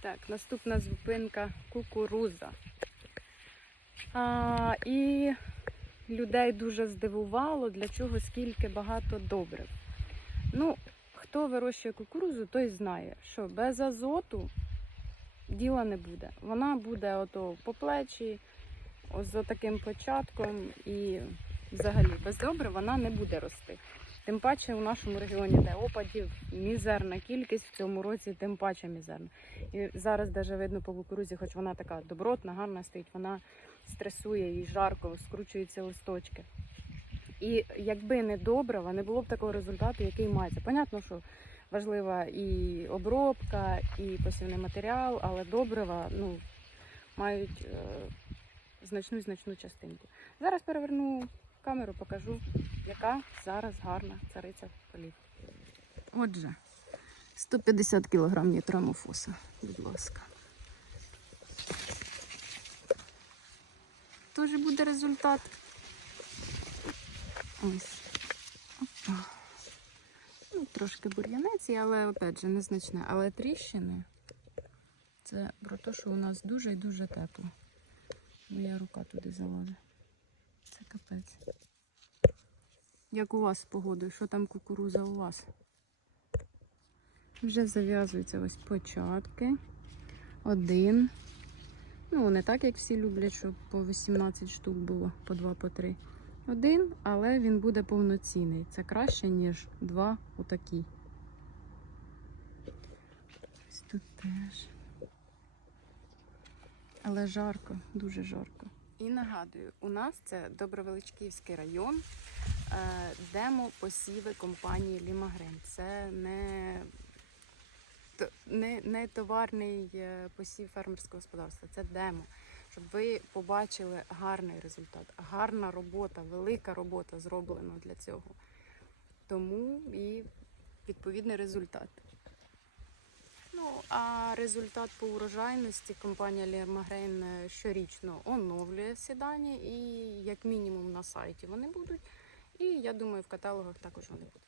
Так, наступна зупинка кукуруза. А, і людей дуже здивувало, для чого скільки багато добрив. Ну, хто вирощує кукурузу, той знає, що без азоту діла не буде. Вона буде ото по плечі, ось за таким початком, і взагалі без добрив вона не буде рости. Тим паче у нашому регіоні, де опадів мізерна кількість в цьому році, тим паче мізерна. І зараз навіть видно по кукурузі, хоч вона така добротна, гарна стоїть, вона стресує їй жарко, скручуються листочки. І якби не добрива, не було б такого результату, який мається. Понятно, що важлива і обробка, і посівний матеріал, але добрива ну, мають е, значну значну частинку. Зараз переверну камеру, покажу, яка зараз гарна цариця полів. Отже, 150 кг нітрамофоса, будь ласка. Тож буде результат. Ось. Ну, трошки бур'янець, але опять же незначне. Але тріщини це про те, що у нас дуже і дуже тепло. Моя рука туди залазить. Це капець. Як у вас з погодою? Що там кукуруза у вас? Вже зав'язуються ось початки. Один. Ну, не так, як всі люблять, щоб по 18 штук було, по 2 по 3. Один, але він буде повноцінний. Це краще, ніж два отакі. Ось тут теж. Але жарко, дуже жарко. І нагадую, у нас це Добровеличківський район, демо посіви компанії Лімагрен. Це не, не, не товарний е, посів фермерського господарства, це демо. Щоб ви побачили гарний результат, гарна робота, велика робота зроблена для цього. Тому і відповідний результат. Ну, а результат по урожайності компанія Лермагрейн щорічно оновлює всі дані, і як мінімум на сайті вони будуть. І я думаю, в каталогах також вони будуть.